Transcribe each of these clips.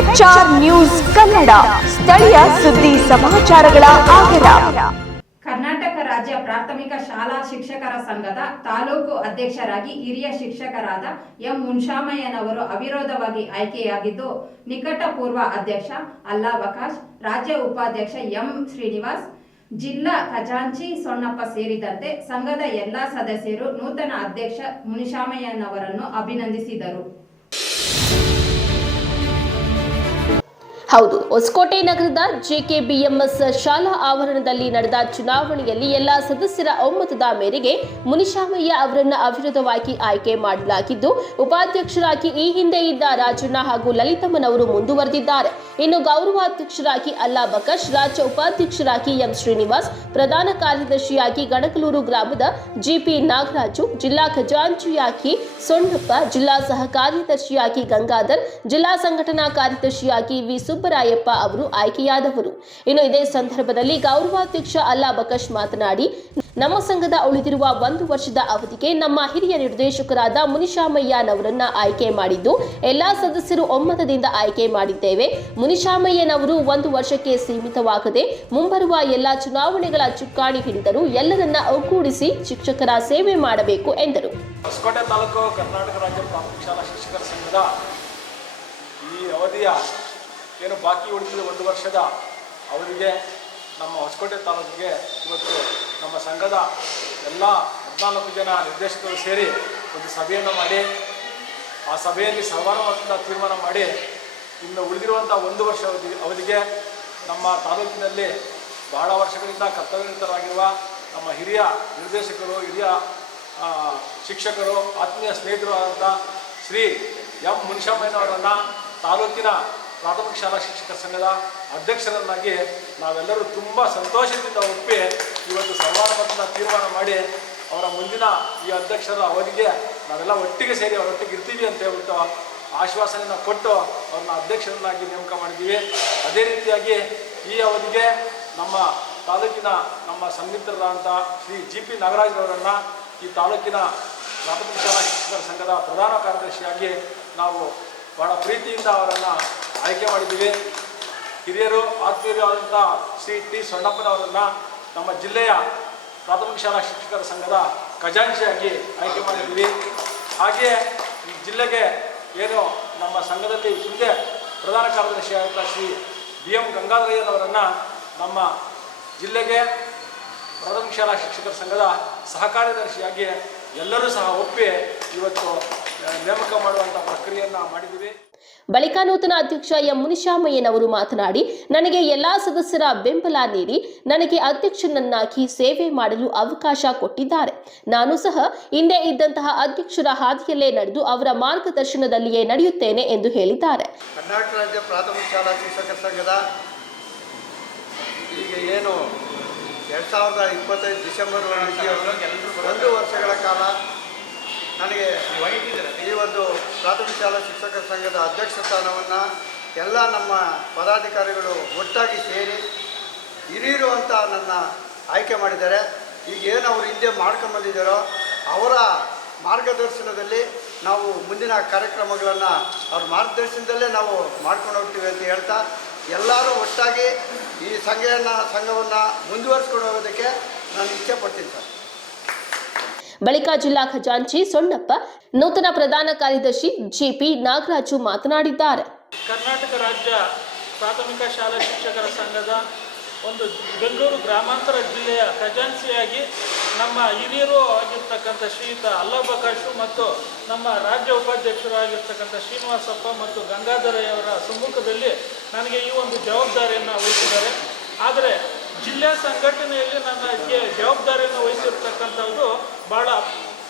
HR news Kannada. ಸ್ಥಳೀಯ ಸುದ್ದಿ ಸಮಾಚಾರಗಳ ಆಗರ ಕರ್ನಾಟಕ ರಾಜ್ಯ ಪ್ರಾಥಮಿಕ ಶಾಲಾ ಶಿಕ್ಷಕರ ಸಂಘದ ತಾಲೂಕು ಅಧ್ಯಕ್ಷರಾಗಿ ಹಿರಿಯ ಶಿಕ್ಷಕರಾದ ಎಂ ಮುನ್ಶಾಮಯ್ಯನವರು ಅವಿರೋಧವಾಗಿ ಆಯ್ಕೆಯಾಗಿದ್ದು, ನಿಕಟಪೂರ್ವ ಅಧ್ಯಕ್ಷ ಅಲ್ಲಾ ವಕಾಶ್ ರಾಜ್ಯ ಉಪಾಧ್ಯಕ್ಷ ಎಂ ಶ್ರೀನಿವಾಸ್, ಜಿಲ್ಲಾ ಖಜಾಂಚಿ ಸೊಣ್ಣಪ್ಪ ಸೇರಿದಂತೆ ಸಂಘದ ಎಲ್ಲಾ ಸದಸ್ಯರು ನೂತನ ಅಧ್ಯಕ್ಷ ಮುನಿಶಾಮಯ್ಯನವರನ್ನು ಅಭಿನಂದಿಸಿದರು. ಹೌದು, ಹೊಸಕೋಟೆ ನಗರದ ಜೆಕೆಬಿಎಂಎಸ್ ಶಾಲಾ ಆವರಣದಲ್ಲಿ ನಡೆದ ಚುನಾವಣೆಯಲ್ಲಿ ಎಲ್ಲಾ ಸದಸ್ಯರ ಒಮ್ಮತದ ಮೇರೆಗೆ ಮುನಿಶಾಮಯ್ಯ ಅವರನ್ನು ಅವಿರೋಧವಾಗಿ ಆಯ್ಕೆ ಮಾಡಲಾಗಿದ್ದು, ಉಪಾಧ್ಯಕ್ಷರಾಗಿ ಈ ಹಿಂದೆ ಇದ್ದ ರಾಜಣ್ಣ ಹಾಗೂ ಲಲಿತಮ್ಮನವರು ಮುಂದುವರೆದಿದ್ದಾರೆ. ಇನ್ನು ಗೌರವಾಧ್ಯಕ್ಷರಾಗಿ ಅಲ್ಲಾ ಬಕಶ್ ರಾಜ್ಯ ಉಪಾಧ್ಯಕ್ಷರಾಗಿ ಎಂ ಶ್ರೀನಿವಾಸ್, ಪ್ರಧಾನ ಕಾರ್ಯದರ್ಶಿಯಾಗಿ ಗಣಕಲೂರು ಗ್ರಾಮದ ಜಿಪಿ ನಾಗರಾಜು, ಜಿಲ್ಲಾ ಖಜಾಂಚಿಯಾಗಿ ಸೊಣ್ಣಪ್ಪ ಜಿಲ್ಲಾ ಸಹ ಕಾರ್ಯದರ್ಶಿಯಾಗಿ ಗಂಗಾಧರ್, ಜಿಲ್ಲಾ ಸಂಘಟನಾ ಕಾರ್ಯದರ್ಶಿಯಾಗಿ ವಿ. ಸುಬ್ಬರಾಯಪ್ಪ ಅವರು ಆಯ್ಕೆಯಾದವರು. ಇನ್ನು ಇದೇ ಸಂದರ್ಭದಲ್ಲಿ ಗೌರವಾಧ್ಯಕ್ಷ ಅಲ್ಲಾ ಬಕಶ್ ಮಾತನಾಡಿ, ನಮ್ಮ ಸಂಘದ ಉಳಿದಿರುವ ಒಂದು ವರ್ಷದ ಅವಧಿಗೆ ನಮ್ಮ ಹಿರಿಯ ನಿರ್ದೇಶಕರಾದ ಮುನಿಶಾಮಯ್ಯನವರನ್ನ ಆಯ್ಕೆ ಮಾಡಿದ್ದು, ಎಲ್ಲಾ ಸದಸ್ಯರು ಒಮ್ಮತದಿಂದ ಆಯ್ಕೆ ಮಾಡಿದ್ದೇವೆ. ಮುನಿಶಾಮಯ್ಯನವರು ಒಂದು ವರ್ಷಕ್ಕೆ ಸೀಮಿತವಾಗದೆ, ಮುಂಬರುವ ಎಲ್ಲಾ ಚುನಾವಣೆಗಳ ಚುಕ್ಕಾಣಿ ಹಿಡಿದರು ಎಲ್ಲರನ್ನ ಒಗ್ಗೂಡಿಸಿ ಶಿಕ್ಷಕರ ಸೇವೆ ಮಾಡಬೇಕು ಎಂದರು. ಹೊಸಕೋಟೆ ತಾಲೂಕು ಕರ್ನಾಟಕ ರಾಜ್ಯ ಪ್ರಾಥಮಿಕ ಶಾಲಾ ಶಿಕ್ಷಕರ ಸಂಘದ ಈ ಅವಧಿಯ ಏನು ಬಾಕಿ ಉಳಿದಿದೆ ಒಂದು ವರ್ಷದ ಅವರಿಗೆ, ನಮ್ಮ ಹೊಸಕೋಟೆ ತಾಲೂಕಿಗೆ ಇವತ್ತು ನಮ್ಮ ಸಂಘದ ಎಲ್ಲ ಹದಿನಾಲ್ಕು ಜನ ನಿರ್ದೇಶಕರು ಸೇರಿ ಒಂದು ಸಭೆಯನ್ನು ಮಾಡಿ, ಆ ಸಭೆಯಲ್ಲಿ ಸರ್ವಾನುಮತದ ತೀರ್ಮಾನ ಮಾಡಿ, ಇನ್ನು ಉಳಿದಿರುವಂಥ ಒಂದು ವರ್ಷ ಅವಧಿ ಅವಧಿಗೆ ನಮ್ಮ ತಾಲೂಕಿನಲ್ಲಿ ಬಹಳ ವರ್ಷಗಳಿಂದ ಕರ್ತವ್ಯನಿರತರಾಗಿರುವ ನಮ್ಮ ಹಿರಿಯ ನಿರ್ದೇಶಕರು, ಹಿರಿಯ ಶಿಕ್ಷಕರು, ಆತ್ಮೀಯ ಸ್ನೇಹಿತರು ಆದಂಥ ಶ್ರೀ ಎಂ ಮುನಿಶಮ್ಮಯ್ಯನವರನ್ನು ತಾಲೂಕಿನ ಪ್ರಾಥಮಿಕ ಶಾಲಾ ಶಿಕ್ಷಕರ ಸಂಘದ ಅಧ್ಯಕ್ಷರನ್ನಾಗಿ ನಾವೆಲ್ಲರೂ ತುಂಬ ಸಂತೋಷದಿಂದ ಒಪ್ಪಿ ಇವತ್ತು ಸರ್ವಾನುಮತದ ತೀರ್ಮಾನ ಮಾಡಿ ಅವರ ಮುಂದಿನ ಈ ಅಧ್ಯಕ್ಷರ ಅವಧಿಗೆ ನಾವೆಲ್ಲ ಒಟ್ಟಿಗೆ ಸೇರಿ ಅವರೊಟ್ಟಿಗೆ ಇರ್ತೀವಿ ಅಂತ ಹೇಳ್ಬಿಟ್ಟು ಆಶ್ವಾಸನೆಯನ್ನು ಕೊಟ್ಟು ಅವ್ರನ್ನ ಅಧ್ಯಕ್ಷರನ್ನಾಗಿ ನೇಮಕ ಮಾಡಿದ್ದೀವಿ. ಅದೇ ರೀತಿಯಾಗಿ ಈ ಅವಧಿಗೆ ನಮ್ಮ ತಾಲೂಕಿನ ನಮ್ಮ ಸಂಗೀತರಾದಂಥ ಶ್ರೀ ಜಿ ಪಿ ನಾಗರಾಜ್ರವರನ್ನು ಈ ತಾಲೂಕಿನ ಪ್ರಾಥಮಿಕ ಶಾಲಾ ಶಿಕ್ಷಕರ ಸಂಘದ ಪ್ರಧಾನ ಕಾರ್ಯದರ್ಶಿಯಾಗಿ ನಾವು ಬಹಳ ಪ್ರೀತಿಯಿಂದ ಅವರನ್ನು ಆಯ್ಕೆ ಮಾಡಿದ್ದೀವಿ. ಹಿರಿಯರು ಆತ್ಮೀಯರು ಆದಂಥ ಶ್ರೀ ಟಿ ಸೊಣ್ಣಪ್ಪನವರನ್ನು ನಮ್ಮ ಜಿಲ್ಲೆಯ ಪ್ರಾಥಮಿಕ ಶಾಲಾ ಶಿಕ್ಷಕರ ಸಂಘದ ಖಜಾಂಚಿಯಾಗಿ ಆಯ್ಕೆ ಮಾಡಿದ್ದೀವಿ. ಹಾಗೆಯೇ ಈ ಜಿಲ್ಲೆಗೆ ಏನು ನಮ್ಮ ಸಂಘದಲ್ಲಿ ಹಿಂದೆ ಪ್ರಧಾನ ಕಾರ್ಯದರ್ಶಿ ಆಗಿದ್ದ ಶ್ರೀ ಬಿ ಎಂ ಗಂಗಾಧರಯ್ಯನವರನ್ನು ನಮ್ಮ ಜಿಲ್ಲೆಗೆ ಪ್ರಾಥಮಿಕ ಶಾಲಾ ಶಿಕ್ಷಕರ ಸಂಘದ ಸಹಕಾರ್ಯದರ್ಶಿಯಾಗಿ ಎಲ್ಲರೂ ಸಹ ಒಪ್ಪಿ ಇವತ್ತು ನೇಮಕ ಮಾಡುವಂಥ ಪ್ರಕ್ರಿಯೆಯನ್ನು ಮಾಡಿದ್ದೀವಿ. ಬಳಿಕ ನೂತನ ಅಧ್ಯಕ್ಷ ಎಂ ಮುನಿಶಾಮಯ್ಯನವರು ಮಾತನಾಡಿ ನನಗೆ ಎಲ್ಲಾ ಸದಸ್ಯರ ಬೆಂಬಲ ನೀಡಿ ನನಗೆ ಅಧ್ಯಕ್ಷನನ್ನಾಗಿ ಸೇವೆ ಮಾಡಲು ಅವಕಾಶ ಕೊಟ್ಟಿದ್ದಾರೆ. ನಾನು ಸಹ ಹಿಂದೆ ಇದ್ದಂತಹ ಅಧ್ಯಕ್ಷರ ಹಾದಿಯಲ್ಲೇ ನಡೆದು ಅವರ ಮಾರ್ಗದರ್ಶನದಲ್ಲಿಯೇ ನಡೆಯುತ್ತೇನೆ ಎಂದು ಹೇಳಿದ್ದಾರೆ. ಕರ್ನಾಟಕ ರಾಜ್ಯ ಪ್ರಾಥಮಿಕ ಶಾಲಾ ಶಿಕ್ಷಕರ ಸಂಘದ ಈಗ ಏನು ಎರಡು ಸಾವಿರದ ಇಪ್ಪತ್ತೈದು ಡಿಸೆಂಬರ್ ಒಂದು ವರ್ಷಗಳ ಕಾಲ ನನಗೆ ಈ ಒಂದು ಪ್ರಾಥಮಿಕ ಶಾಲಾ ಶಿಕ್ಷಕರ ಸಂಘದ ಅಧ್ಯಕ್ಷ ಸ್ಥಾನವನ್ನು ಎಲ್ಲ ನಮ್ಮ ಪದಾಧಿಕಾರಿಗಳು ಒಟ್ಟಾಗಿ ಸೇರಿ ಹಿರಿಯರು ಅಂತ ನನ್ನ ಆಯ್ಕೆ ಮಾಡಿದ್ದಾರೆ. ಈಗ ಏನು ಅವರು ಹಿಂದೆ ಮಾಡ್ಕೊಂಬಂದಿದ್ದಾರೋ ಅವರ ಮಾರ್ಗದರ್ಶನದಲ್ಲಿ ನಾವು ಮುಂದಿನ ಕಾರ್ಯಕ್ರಮಗಳನ್ನು ಅವ್ರ ಮಾರ್ಗದರ್ಶನದಲ್ಲೇ ನಾವು ಮಾಡ್ಕೊಂಡು ಹೋಗ್ತೀವಿ ಅಂತ ಹೇಳ್ತಾ ಎಲ್ಲರೂ ಒಟ್ಟಾಗಿ ಈ ಸಂಘವನ್ನು ಸಂಘವನ್ನು ಮುಂದುವರಿಸ್ಕೊಂಡು ಹೋಗೋದಕ್ಕೆ ನಾನು ಇಚ್ಛೆ ಪಡ್ತೀನಿ ಸರ್. ಬಳಿಕ ಜಿಲ್ಲಾ ಖಜಾಂಚಿ ಸೊಣ್ಣಪ್ಪ ನೂತನ ಪ್ರಧಾನ ಕಾರ್ಯದರ್ಶಿ ಜಿಪಿ ನಾಗರಾಜು ಮಾತನಾಡಿದ್ದಾರೆ. ಕರ್ನಾಟಕ ರಾಜ್ಯ ಪ್ರಾಥಮಿಕ ಶಾಲಾ ಶಿಕ್ಷಕರ ಸಂಘದ ಒಂದು ಬೆಂಗಳೂರು ಗ್ರಾಮಾಂತರ ಜಿಲ್ಲೆಯ ಖಜಾಂಚಿಯಾಗಿ ನಮ್ಮ ಹಿರಿಯರು ಆಗಿರ್ತಕ್ಕಂಥ ಶ್ರೀಯುತ ಅಲ್ಲಬಕಾಶು ಮತ್ತು ನಮ್ಮ ರಾಜ್ಯ ಉಪಾಧ್ಯಕ್ಷರು ಆಗಿರ್ತಕ್ಕಂಥ ಶ್ರೀನಿವಾಸಪ್ಪ ಮತ್ತು ಗಂಗಾಧರಯ್ಯವರ ಸಮ್ಮುಖದಲ್ಲಿ ನನಗೆ ಈ ಒಂದು ಜವಾಬ್ದಾರಿಯನ್ನು ವಹಿಸಿದ್ದಾರೆ. ಆದರೆ ಜಿಲ್ಲೆಯ ಸಂಘಟನೆಯಲ್ಲಿ ನನ್ನ ಜವಾಬ್ದಾರಿಯನ್ನು ವಹಿಸಿರ್ತಕ್ಕಂಥವ್ರು ಭಾಳ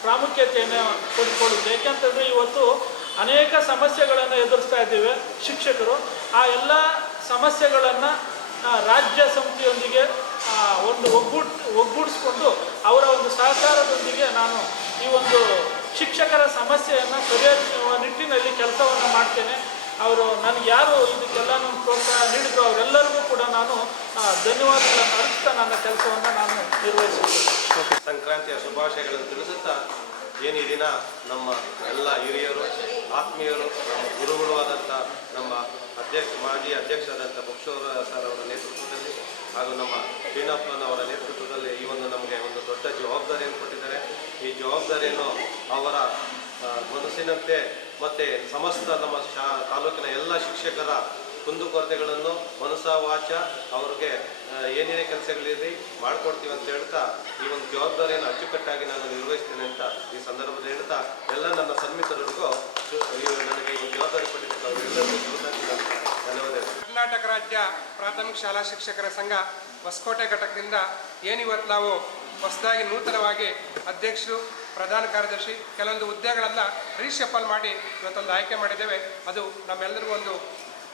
ಪ್ರಾಮುಖ್ಯತೆಯನ್ನು ಪಡ್ಕೊಳ್ಳುತ್ತೆ ಏಕೆಂತಂದರೆ ಇವತ್ತು ಅನೇಕ ಸಮಸ್ಯೆಗಳನ್ನು ಎದುರಿಸ್ತಾ ಇದ್ದೇವೆ ಶಿಕ್ಷಕರು. ಆ ಎಲ್ಲ ಸಮಸ್ಯೆಗಳನ್ನು ರಾಜ್ಯ ಸಮಿತಿಯೊಂದಿಗೆ ಒಂದು ಒಗ್ಗೂಟ್, ಒಗ್ಗೂಡಿಸ್ಕೊಂಡು ಅವರ ಒಂದು ಸಹಕಾರದೊಂದಿಗೆ ನಾನು ಈ ಒಂದು ಶಿಕ್ಷಕರ ಸಮಸ್ಯೆಯನ್ನು ಪರಿಹರಿಸುವ ನಿಟ್ಟಿನಲ್ಲಿ ಕೆಲಸವನ್ನು ಮಾಡ್ತೇನೆ. ಅವರು ನನಗೆ ಯಾರು ಇದಕ್ಕೆಲ್ಲ ಪ್ರೋತ್ಸಾಹ ನೀಡಿದ್ರು ಅವರೆಲ್ಲರಿಗೂ ಕೂಡ ಧನ್ಯವಾದಗಳನ್ನು ಅರ್ಪಿಸ್ತಾ ನನ್ನ ಕೆಲಸವನ್ನು ನಾನು ನಿರ್ವಹಿಸುತ್ತೇನೆ. ಸಂಕ್ರಾಂತಿಯ ಶುಭಾಶಯಗಳನ್ನು ತಿಳಿಸುತ್ತಾ ಏನು ದಿನ ನಮ್ಮ ಎಲ್ಲ ಹಿರಿಯರು, ಆತ್ಮೀಯರು, ನಮ್ಮ ಗುರುಗಳು ಆದಂಥ ನಮ್ಮ ಅಧ್ಯಕ್ಷ, ಮಾಜಿ ಅಧ್ಯಕ್ಷರಾದಂಥ ಬಕ್ಷೋರ ಸರ್ ಅವರ ನೇತೃತ್ವದಲ್ಲಿ ಹಾಗೂ ನಮ್ಮ ಅವರ ನೇತೃತ್ವದಲ್ಲಿ ಈ ಒಂದು ನಮಗೆ ಒಂದು ದೊಡ್ಡ ಜವಾಬ್ದಾರಿಯನ್ನು ಕೊಟ್ಟಿದ್ದಾರೆ. ಈ ಜವಾಬ್ದಾರಿಯನ್ನು ಅವರ ಮನಸ್ಸಿನಂತೆ ಮತ್ತು ಸಮಸ್ತ ನಮ್ಮ ಶಾ, ತಾಲೂಕಿನ ಎಲ್ಲ ಶಿಕ್ಷಕರ ಕುಂದುಕೊರತೆಗಳನ್ನು ಮನಸ ವಾಚ ಅವ್ರಿಗೆ ಏನೇನೇ ಕೆಲಸಗಳಿರಲಿ ಮಾಡಿಕೊಡ್ತೀವಿ ಅಂತ ಹೇಳ್ತಾ ಈ ಒಂದು ಜವಾಬ್ದಾರಿಯನ್ನು ಅಚ್ಚುಕಟ್ಟಾಗಿ ನಾನು ನಿರ್ವಹಿಸ್ತೇನೆ ಅಂತ ಈ ಸಂದರ್ಭದಲ್ಲಿ ಹೇಳ್ತಾ ಎಲ್ಲ ನನ್ನ ಸನ್ಮಿತರಿಗೂ ನನಗೆ ಈ ಜವಾಬ್ದಾರಿ ಧನ್ಯವಾದಗಳು. ಕರ್ನಾಟಕ ರಾಜ್ಯ ಪ್ರಾಥಮಿಕ ಶಾಲಾ ಶಿಕ್ಷಕರ ಸಂಘ ಹೊಸಕೋಟೆ ಘಟಕದಿಂದ ಏನಿವತ್ತು ನಾವು ಹೊಸದಾಗಿ ನೂತನವಾಗಿ ಅಧ್ಯಕ್ಷರು, ಪ್ರಧಾನ ಕಾರ್ಯದರ್ಶಿ, ಕೆಲವೊಂದು ಹುದ್ದೆಗಳನ್ನು ರೀಶಫಲ್ ಮಾಡಿ ಇವತ್ತೊಂದು ಆಯ್ಕೆ ಮಾಡಿದ್ದೇವೆ. ಅದು ನಮ್ಮೆಲ್ಲರಿಗೂ ಒಂದು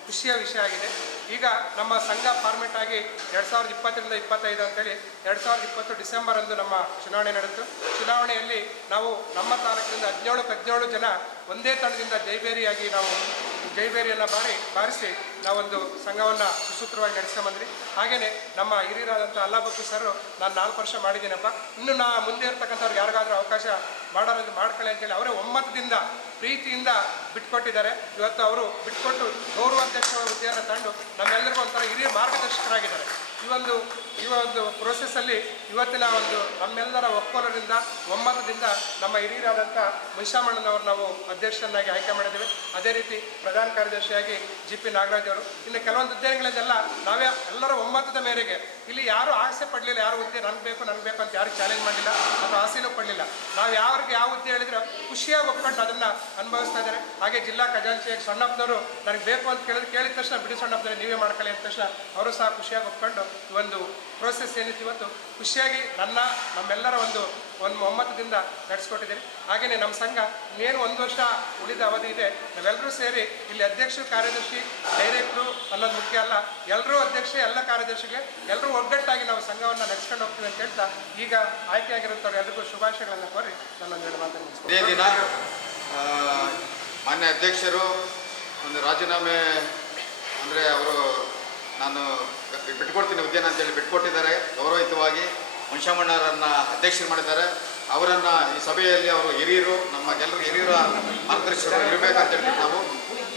ಖುಷಿಯ ವಿಷಯ ಆಗಿದೆ. ಈಗ ನಮ್ಮ ಸಂಘ ಫಾರ್ಮೆಟ್ ಆಗಿ ಎರಡು ಸಾವಿರದ ಇಪ್ಪತ್ತರಿಂದ ಇಪ್ಪತ್ತೈದು ಅಂತೇಳಿ ಎರಡು ಸಾವಿರದ ಇಪ್ಪತ್ತು ಡಿಸೆಂಬರ್ ಅಂದು ನಮ್ಮ ಚುನಾವಣೆ ನಡೆಯಿತು ಚುನಾವಣೆಯಲ್ಲಿ ನಾವು ನಮ್ಮ ತಾಲೂಕಿನಿಂದ ಹದಿನೇಳು ಹದಿನೇಳು ಜನ ಒಂದೇ ತಂಡದಿಂದ ಜೈಬೇರಿಯಾಗಿ ನಾವು ಜೈಬೇರಿಯನ್ನು ಬಾರಿ, ಬಾರಿಸಿ ನಾವೊಂದು ಸಂಘವನ್ನು ಸುಸೂತ್ರವಾಗಿ ನಡೆಸ್ಕೊಂಬಂದ್ರಿ ಹಾಗೆಯೇ ನಮ್ಮ ಹಿರಿಯರಾದಂಥ ಅಲ್ಲಾಬಕ್ಕು ಸರ್, ನಾನು ನಾಲ್ಕು ವರ್ಷ ಮಾಡಿದ್ದೀನಪ್ಪ. ಇನ್ನು ನಾ ಮುಂದೆ ಇರ್ತಕ್ಕಂಥವ್ರು ಯಾರಿಗಾದರೂ ಅವಕಾಶ ಮಾಡೋದು ಮಾಡ್ಕೊಳ್ಳಿ ಅಂತೇಳಿ ಅವರೇ ಒಮ್ಮತದಿಂದ, ಪ್ರೀತಿಯಿಂದ ಬಿಟ್ಕೊಟ್ಟಿದ್ದಾರೆ. ಇವತ್ತು ಅವರು ಬಿಟ್ಕೊಟ್ಟು ಗೌರವಾಧ್ಯಕ್ಷ ಹುದ್ದೆಯನ್ನು ತಂದು ನಮ್ಮೆಲ್ಲರಿಗೂ ಒಂಥರ ಹಿರಿಯ ಮಾರ್ಗದರ್ಶಕರಾಗಿದ್ದಾರೆ. ಈ ಒಂದು ಈ ಒಂದು ಪ್ರೋಸೆಸ್ಸಲ್ಲಿ ಇವತ್ತಿನ ಒಂದು ನಮ್ಮೆಲ್ಲರ ಒಕ್ಕೊಲರಿಂದ ಒಮ್ಮತದಿಂದ ನಮ್ಮ ಹಿರಿಯರಾದಂಥ ಮಹಿಷಾಮಣ್ಣನವರು ನಾವು ಅಧ್ಯಕ್ಷರನ್ನಾಗಿ ಆಯ್ಕೆ ಮಾಡಿದ್ದೇವೆ. ಅದೇ ರೀತಿ ಪ್ರಧಾನ ಕಾರ್ಯದರ್ಶಿಯಾಗಿ ಜಿ ಪಿ ನಾಗರಾಜ್ ಅವರು. ಇನ್ನು ಕೆಲವೊಂದು ಹುದ್ದೆಗಳನ್ನೆಲ್ಲ ನಾವೇ ಎಲ್ಲರ ಒಮ್ಮತದ ಮೇರೆಗೆ ಇಲ್ಲಿ ಯಾರು ಆಸೆ ಪಡಲಿಲ್ಲ, ಯಾರು ಹುದ್ದೆ ನನ್ಗೆ ಬೇಕು ನನ್ಗೆ ಬೇಕು ಅಂತ ಯಾರು ಚಾಲೆಂಜ್ ಮಾಡಲಿಲ್ಲ ಅಥವಾ ಆಸೆನೂ ಪಡಲಿಲ್ಲ. ನಾವು ಯಾರಿಗೆ ಯಾವ ಹುದ್ದೆ ಹೇಳಿದ್ರೆ ಖುಷಿಯಾಗಿ ಒಪ್ಕೊಂಡು ಅದನ್ನು ಅನುಭವಿಸ್ತಾ ಇದ್ದಾರೆ. ಹಾಗೆ ಜಿಲ್ಲಾ ಖಜಾಂಚಿಯಾಗಿ ಸಣ್ಣಪ್ಪನವರು, ನನಗೆ ಬೇಕು ಅಂತ ಕೇಳಿದ್ರೆ ಕೇಳಿದ ತಕ್ಷಣ ಬಿಡಿ ಸಣ್ಣಪ್ಪನವ್ರೆ, ನೀವೇ ಮಾಡ್ಕೊಳ್ಳಿ ಅಂದ ತಕ್ಷಣ ಅವರು ಸಹ ಖುಷಿಯಾಗಿ ಒಪ್ಕೊಂಡು ಒಂದು ಪ್ರೋಸೆಸ್ ಏನಿತ್ತು ಇವತ್ತು ಖುಷಿಯಾಗಿ ನನ್ನ, ನಮ್ಮೆಲ್ಲರ ಒಂದು ಒಂದು ಒಮ್ಮತದಿಂದ ನಡೆಸ್ಕೊಟ್ಟಿದ್ದೀನಿ ಹಾಗೆಯೇ ನಮ್ಮ ಸಂಘ ಇನ್ನೇನು ಒಂದು ವರ್ಷ ಉಳಿದ ಅವಧಿ ಇದೆ. ನಾವೆಲ್ಲರೂ ಸೇರಿ ಇಲ್ಲಿ ಅಧ್ಯಕ್ಷರು, ಕಾರ್ಯದರ್ಶಿ, ಡೈರೆಕ್ಟ್ರು, ಅನ್ನೋದು ಮುಖ್ಯ ಅಲ್ಲ ಎಲ್ಲರೂ ಅಧ್ಯಕ್ಷ, ಎಲ್ಲ ಕಾರ್ಯದರ್ಶಿಗೆ ಎಲ್ಲರೂ ಒಗ್ಗಟ್ಟಾಗಿ ನಾವು ಸಂಘವನ್ನು ನಡೆಸ್ಕೊಂಡು ಹೋಗ್ತೀವಿ ಅಂತ ಹೇಳ್ತಾ ಈಗ ಆಯ್ಕೆಯಾಗಿರುತ್ತವ್ರು ಎಲ್ರಿಗೂ ಶುಭಾಶಯಗಳನ್ನು ಕೋರಿ ನನ್ನೊಂದು ಮಾತನ್ನು ದಿನ ಮಾನ್ಯ ಅಧ್ಯಕ್ಷರು, ಒಂದು ರಾಜೀನಾಮೆ, ಅಂದರೆ ಅವರು ನಾನು ಬಿಟ್ಕೊಡ್ತೀನಿ ಉದ್ಯಾನ ಅಂತೇಳಿ ಬಿಟ್ಕೊಟ್ಟಿದ್ದಾರೆ. ಗೌರವಯುತವಾಗಿ ಮುನ್ಷಾಮಣ್ಣರನ್ನು ಅಧ್ಯಕ್ಷರು ಮಾಡಿದ್ದಾರೆ. ಅವರನ್ನು ಈ ಸಭೆಯಲ್ಲಿ ಅವರು ಹಿರಿಯರು, ನಮ್ಮ ಎಲ್ಲರೂ ಹಿರಿಯರ ಮಾರ್ಗದರ್ಶಕರು ಇರಬೇಕಂತ ಹೇಳ್ಬಿಟ್ಟು ನಾವು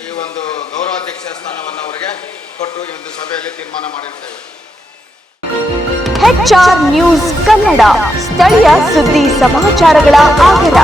ಈ ಒಂದು ಗೌರವಾಧ್ಯಕ್ಷ ಸ್ಥಾನವನ್ನು ಅವರಿಗೆ ಕೊಟ್ಟು ಈ ಒಂದು ಸಭೆಯಲ್ಲಿ ತೀರ್ಮಾನ ಮಾಡಿರ್ತೇವೆ. ನ್ಯೂಸ್ ಕನ್ನಡ, ಸ್ಥಳೀಯ ಸುದ್ದಿ ಸಮಾಚಾರಗಳ ಆಗರ.